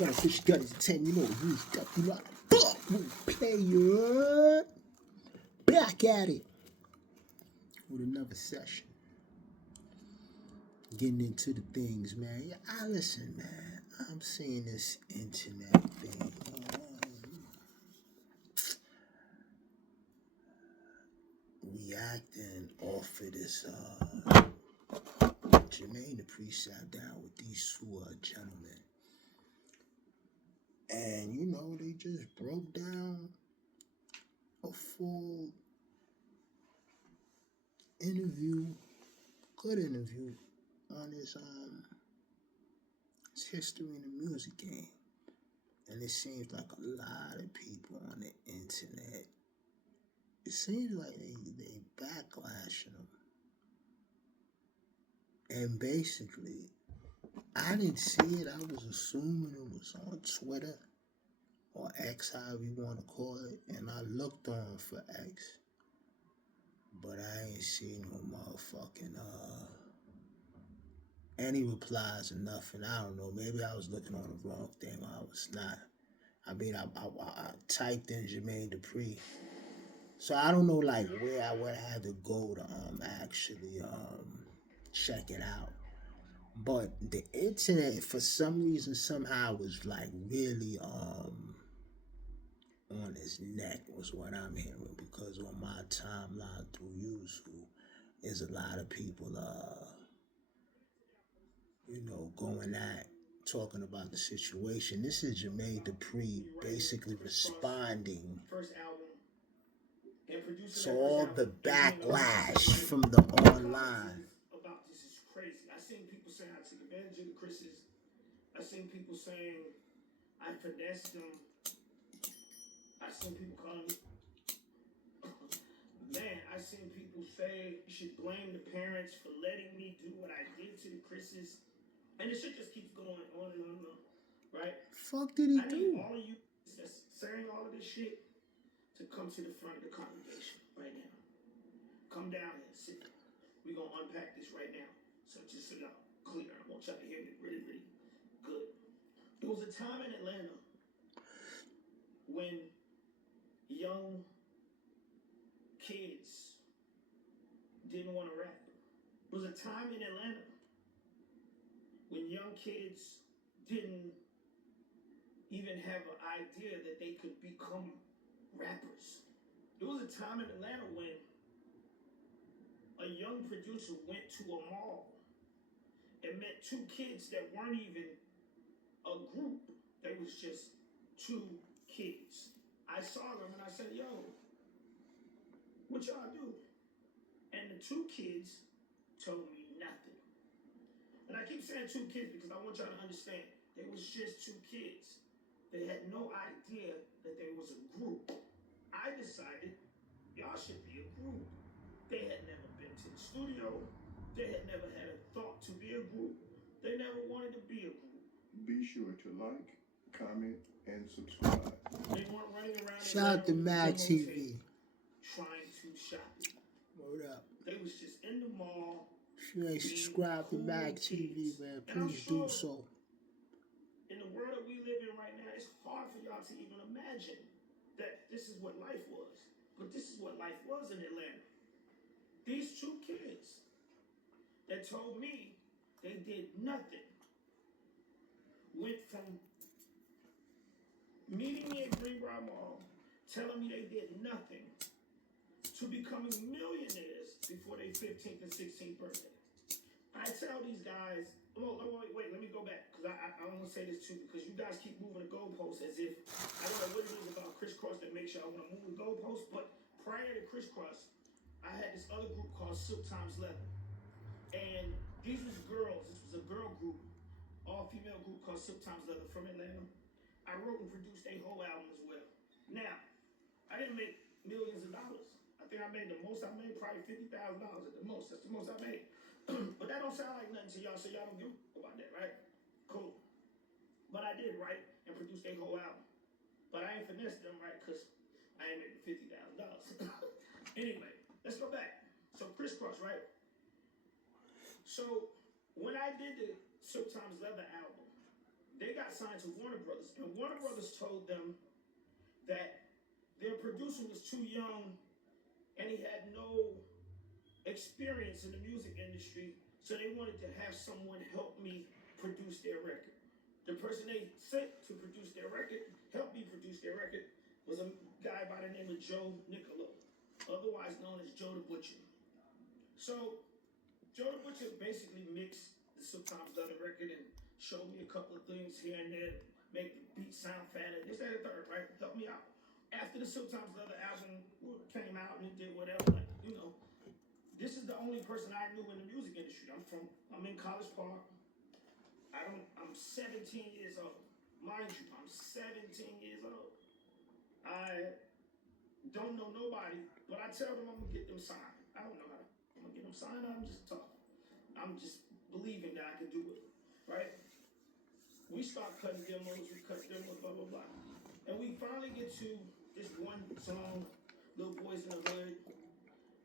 Gotta switch guns at 10, you know, use stuff, you know, player. Back at it with another session. Getting into the things, man. Yeah, listen, man. I'm seeing this internet thing. Reacting off of this, Jermaine dupri sat down with these two gentlemen. And, you know, they just broke down a full interview, good interview, on his history in the music game. And it seems like a lot of people on the internet, it seems like they backlashing him. And basically, I didn't see it. I was assuming it was on Twitter or X, however you want to call it. And I looked on for X. But I ain't seen no motherfucking, any replies or nothing. I don't know. Maybe I was looking on the wrong thing or I was not. I mean, I typed in Jermaine dupri. So I don't know, like, where I would have to go to actually check it out. But the internet, for some reason, somehow was like really on his neck, was what I'm hearing. Because on my timeline through YouTube, there's a lot of people, you know, going at, talking about the situation. This is Jermaine dupri basically responding to all the backlash from the online. About this is crazy. I seen people saying I took advantage of the Chris's. I seen people saying I finessed them. I seen people calling me. Man, I seen people say you should blame the parents for letting me do what I did to the Chris's. And the shit just keeps going on and on, right? Fuck did he I do? need all of you that's saying all of this shit to come to the front of the congregation right now. Come down here and sit. We're going to unpack this right now. So just so y'all clear, I want y'all to hear me really, really good. There was a time in Atlanta when young kids didn't want to rap. There was a time in Atlanta when young kids didn't even have an idea that they could become rappers. There was a time in Atlanta when a young producer went to a mall and met two kids that weren't even a group. They was just two kids. I saw them and I said, yo, what y'all do? And the two kids told me nothing. And I keep saying two kids because I want y'all to understand. They was just two kids. They had no idea that there was a group. I decided y'all should be a group. They had never been to the studio. They had never had a thought to be a group. They never wanted to be a group. Be sure to like, comment, and subscribe. They weren't running around. Shout out to Mag TV. Trying to shop it. Word up. They was just in the mall. If you ain't subscribed to Mag TV, man, please do so. In the world that we live in right now, it's hard for y'all to even imagine that this is what life was. But this is what life was in Atlanta. These two kids that told me they did nothing went from meeting me at Greenbrier Mall, telling me they did nothing, to becoming millionaires before their 15th and 16th birthday. I tell these guys, wait, let me go back, because I want to say this too, because you guys keep moving the goalposts as if, I don't know what it is about Crisscross that makes y'all want to move the goalposts, but prior to Crisscross, I had this other group called Silk Times Leather. And these was girls. This was a girl group, all-female group called Silk Times Leather from Atlanta. I wrote and produced a whole album as well. Now, I didn't make millions of dollars. I think I made the most I made, probably $50,000 at the most. That's the most I made. But that don't sound like nothing to y'all, so y'all don't give about that, right? Cool. But I did write and produce a whole album. But I ain't finessed them, right? Because I ain't made $50,000. Anyway, let's go back. So Crisscross, right? So when I did the Silk Times Leather album, They got signed to Warner Brothers, and Warner Brothers told them that their producer was too young and he had no experience in the music industry, so they wanted to have someone help me produce their record. The person they sent to produce their record, help me produce their record, was a guy by the name of Joe Nicolo, otherwise known as Joe the Butcher. So Joe the Butcher basically mixed the Sometimes Other record and showed me a couple of things here and there, make the beat sound fatter, this, that, and the third, right? Help me out. After the Sometimes Other album came out and it did whatever, like, you know, this is the only person I knew in the music industry. I'm in College Park. I'm 17 years old. Mind you, I'm 17 years old. I don't know nobody, but I tell them I'm gonna get them signed. I don't know how I'm gonna get them signed. I'm just talking. I'm just believing that I can do it, right? We start cutting demos, blah, blah, blah. And we finally get to this one song, Little Boys in the Hood.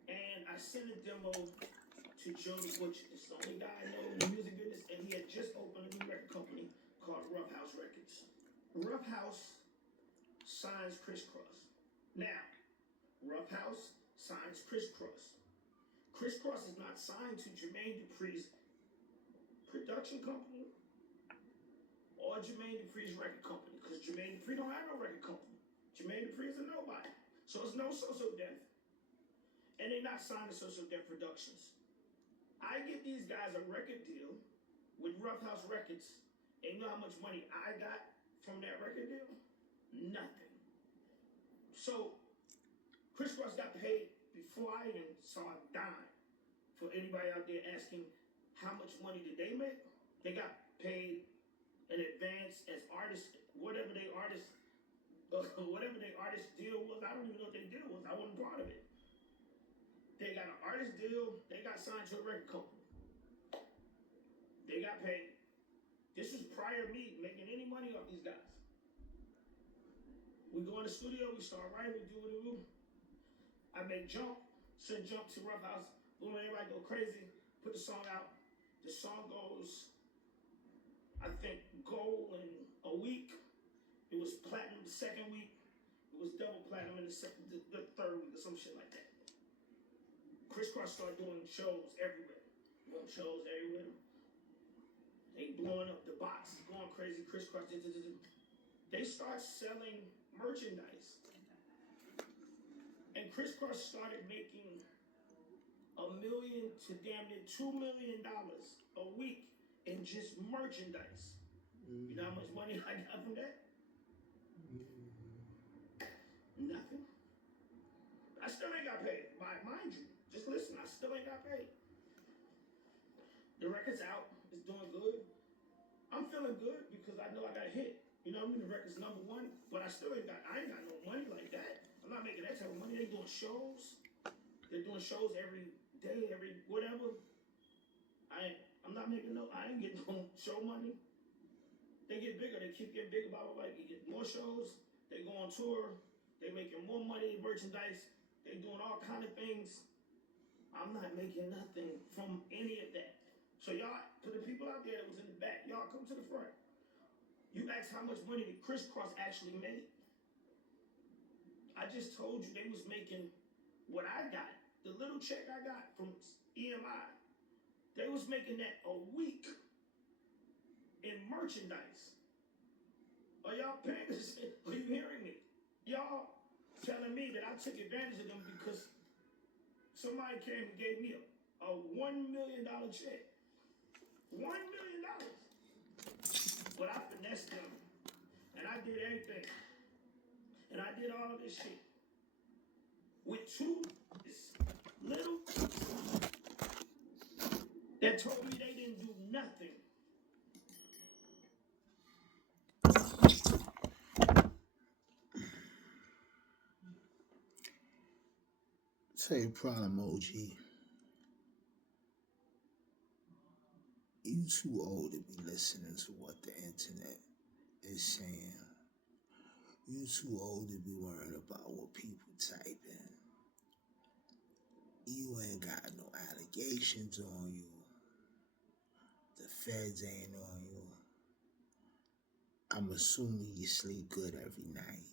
And I sent a demo to Joe the Butcher. It's the only guy I know in the music business, and he had just opened a new record company called Rough House Records. Rough House signs Criss Cross. Now, Rough House signs Criss Cross. Criss Cross is not signed to Jermaine Dupri's production company or Jermaine Dupri's record company, because Jermaine Dupri don't have no record company. Jermaine Dupri is a nobody. So it's no So-So Def. And they're not signed to So-So Def Productions. I get these guys a record deal with Rough House Records, and you know how much money I got from that record deal? Nothing. So Criss Cross got paid before I even saw a dime. For anybody out there asking how much money did they make, they got paid in advance as artists, whatever their artist deal was. I don't even know what their deal was. I wasn't part of it. They got an artist deal. They got signed to a record company. They got paid. This was prior to me making any money off these guys. We go in the studio, we start writing, we do what we do. I make Jump, send Jump to Rough House, boom, everybody go crazy, put the song out. The song goes, I think, gold in a week. It was platinum the second week. It was double platinum in the third week or some shit like that. Criss Cross started doing shows everywhere. Doing shows everywhere. They blowing up, the box is going crazy. Criss Cross, they start selling merchandise. And Criss Cross started making $1 million to damn near $2 million a week in just merchandise. You know how much money I got from that? Nothing. I still ain't got paid. Mind you, just listen, I still ain't got paid. The record's out, it's doing good. I'm feeling good because I know I got a hit. You know what I mean? The record's #1, but I ain't got no money like that. I'm not making that type of money. They doing shows. They're doing shows every day, every whatever. I'm not making I ain't getting no show money. They get bigger, they keep getting bigger, blah, blah, blah. You get more shows, they go on tour, they making more money, merchandise, they doing all kind of things. I'm not making nothing from any of that. So y'all, to the people out there that was in the back, y'all come to the front. You asked how much money did Criss Cross actually make? I just told you they was making what I got, the little check I got from EMI. They was making that a week in merchandise. Are y'all paying this? Are you hearing me? Y'all telling me that I took advantage of them because somebody came and gave me a $1 million check. $1 million. But I finessed them. And I did everything. And I did all of this shit. With two little that told me they didn't do nothing. Say problem, OG. You too old to be listening to what the internet is saying. You too old to be worrying about what people type in. You ain't got no allegations on you. The feds ain't on you. I'm assuming you sleep good every night.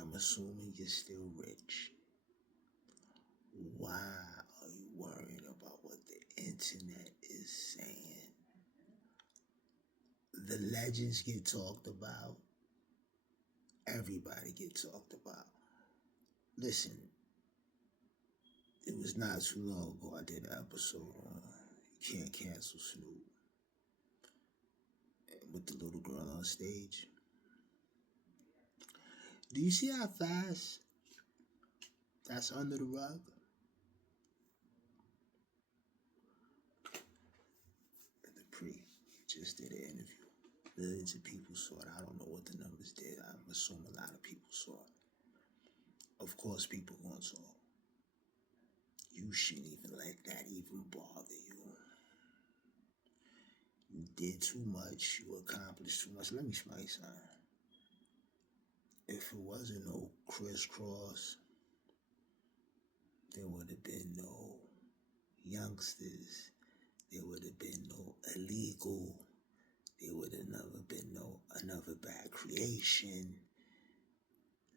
I'm assuming you're still rich. Why are you worrying about what the internet is saying? The legends get talked about. Everybody get talked about. Listen, it was not too long ago I did an episode on You Can't Cancel Snoop with the little girl on stage. Do you see how fast that's under the rug? Dupri just did an interview. Millions of people saw it. I don't know what the numbers did. I'm assuming a lot of people saw it. Of course, people gonna talk. You shouldn't even let that even bother you. You did too much. You accomplished too much. Let me explain something. If it wasn't no crisscross, there would have been no youngsters. There would have been no illegal. There would have never been no another bad creation.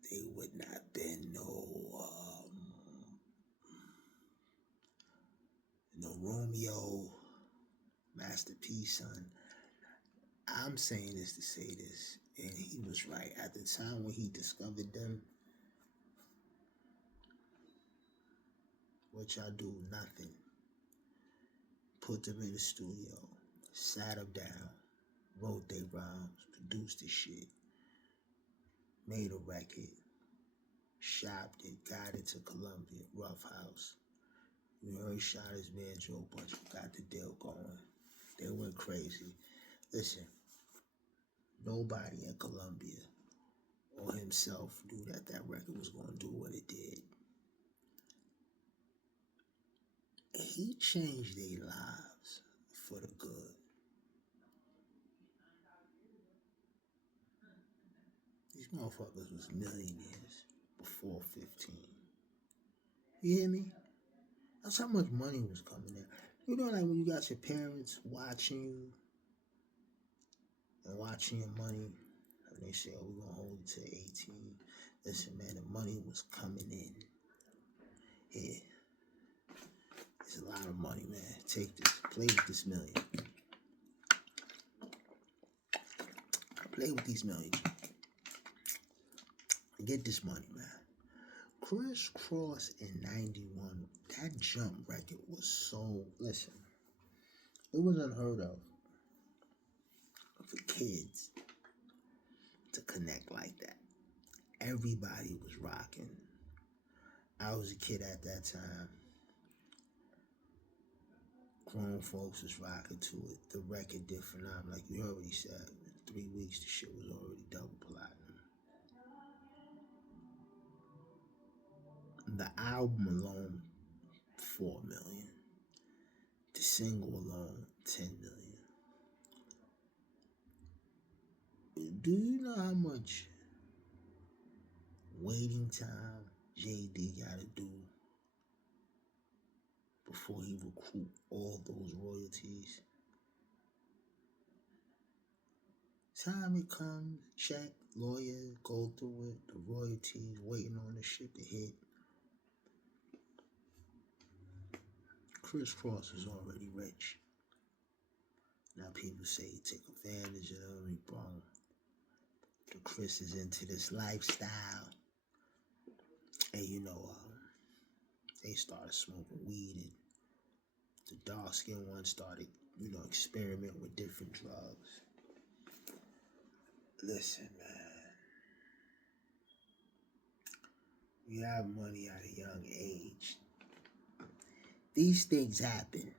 There would not been no Romeo, Masterpiece, son. I'm saying this to say this, and he was right. At the time when he discovered them, what y'all do? Nothing. Put them in the studio, sat them down, wrote their rhymes, produced the shit, made a record, shopped it, got it to Columbia, Rough House. You know, he shot his man Joe Bunch, got the deal going. They went crazy. Listen, nobody in Columbia or himself knew that that record was going to do what it did. He changed their lives for the good. These motherfuckers was millionaires before 15. You hear me? That's how much money was coming in. You know, like when you got your parents watching you and watching your money, and they say, oh, we're going to hold you to 18. Listen, man, the money was coming in. Here. It's a lot of money, man. Take this. Play with this million. Play with these millions. Get this money, man. Crisscross in 91, that jump record was so, listen, it was unheard of for kids to connect like that. Everybody was rocking. I was a kid at that time. Grown folks was rocking to it. The record did phenomenal. Like you heard what he said. In 3 weeks, the shit was already double platinum. The album alone, 4 million. The single alone, 10 million. Do you know how much waiting time JD gotta do before he recoup all those royalties? Time it comes, check, lawyer, go through it, the royalties, waiting on the shit to hit. Crisscross is already rich. Now people say he take advantage of them, bro. The Chris is into this lifestyle. And you know, they started smoking weed, and the dark skinned one started, experiment with different drugs. Listen, man. You have money at a young age. These things happen.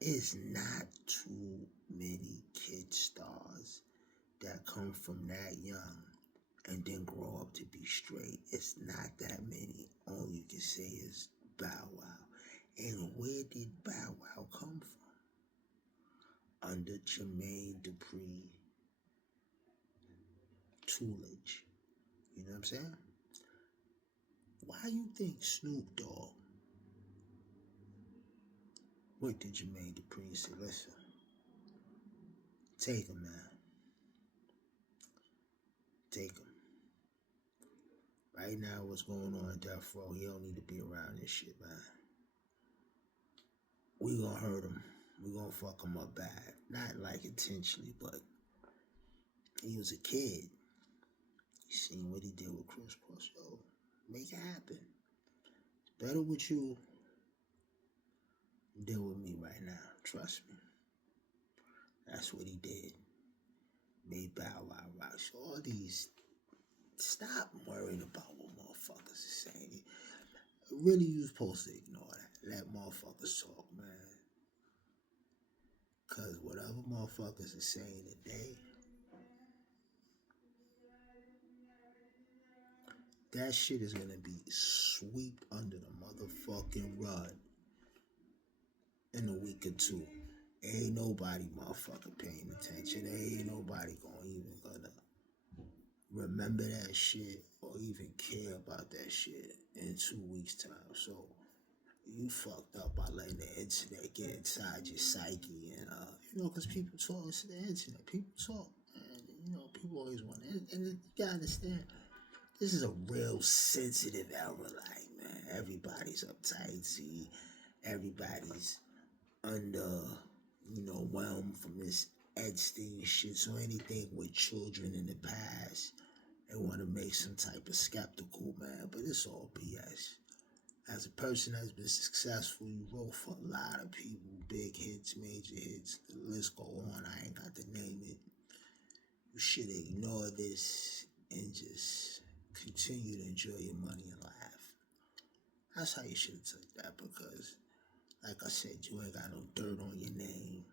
It's not too many kid stars that come from that young and then grow up to be straight. It's not that many. All you can say is Bow Wow. And where did Bow Wow come from? Under Jermaine Dupri tutelage. You know what I'm saying? Why you think Snoop Dogg went to Jermaine Dupri and said, listen, Take him, man. Take him. Right now, what's going on in death row, he don't need to be around this shit, man. We gonna hurt him. We gonna fuck him up bad. Not like intentionally, but he was a kid. You seen what he did with Chris Cross. Yo, make it happen. Better with you than with me right now. Trust me. That's what he did. Made Bow Wow rock. So all these, stop worrying about what motherfuckers are saying. Really, you supposed to ignore that. Let motherfuckers talk, man. Cause whatever motherfuckers are saying today, that shit is gonna be swept under the motherfucking rug in a week or two. Ain't nobody motherfucking paying attention. Ain't nobody gonna remember that shit or even care about that shit in 2 weeks' time. So you fucked up by letting the internet get inside your psyche, and because people talk. It's the internet. People talk, and people always want it. And you gotta understand, this is a real sensitive era. Like, man, everybody's uptight. See, everybody's under, whelmed from this Epstein shit. So anything with children in the past, they want to make some type of skeptical, man. But it's all BS. As a person that's been successful, you wrote for a lot of people, big hits, major hits, the list go on. I ain't got to name it. You should ignore this and just continue to enjoy your money and laugh. That's how you should have took that, because, like I said, you ain't got no dirt on your name.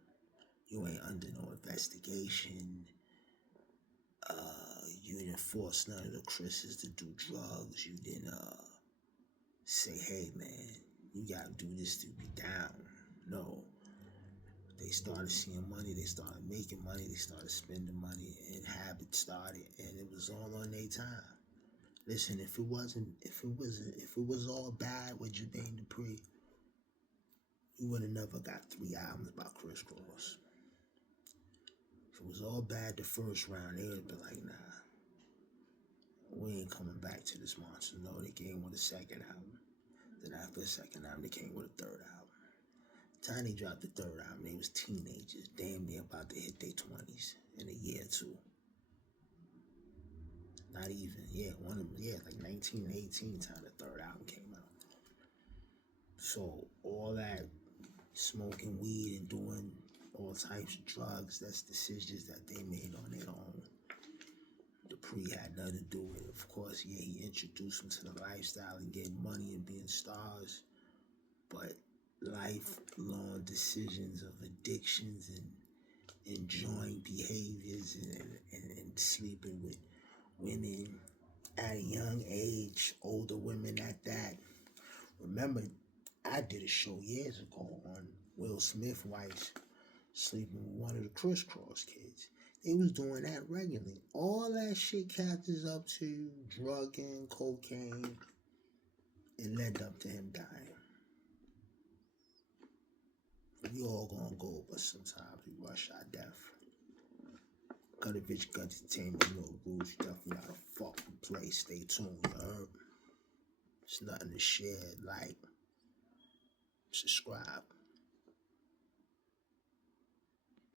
You ain't under no investigation. You didn't force none of the Chris's to do drugs. You didn't say, hey, man, you gotta do this to be down. No. They started seeing money, they started making money, they started spending money, and habits started, and it was all on their time. Listen, if it was all bad with Jermaine dupri, you would have never got 3 albums about Chris Cross. If it was all bad the first round, they would have been like, nah, we ain't coming back to this monster. No, they came with a second album. Then after the second album, they came with a third album. Tiny dropped the third album. They was teenagers, damn near about to hit their 20s in a year or two. Not even, like 1918 time the third album came out. So all that smoking weed and doing all types of drugs, that's decisions that they made on their own. dupri had nothing to do with it. Of course, he introduced them to the lifestyle and getting money and being stars. But lifelong decisions of addictions and enjoying behaviors and sleeping with women at a young age, older women at that. Remember, I did a show years ago on Will Smith's wife sleeping with one of the Criss Cross kids. They was doing that regularly. All that shit catches up to drugging, cocaine, and led up to him dying. We all gonna go, but sometimes we rush our death. Gutter Bitch Gun Entertainment, rules. You definitely gotta fucking play. Stay tuned, you heard? It's nothing to share, like, subscribe.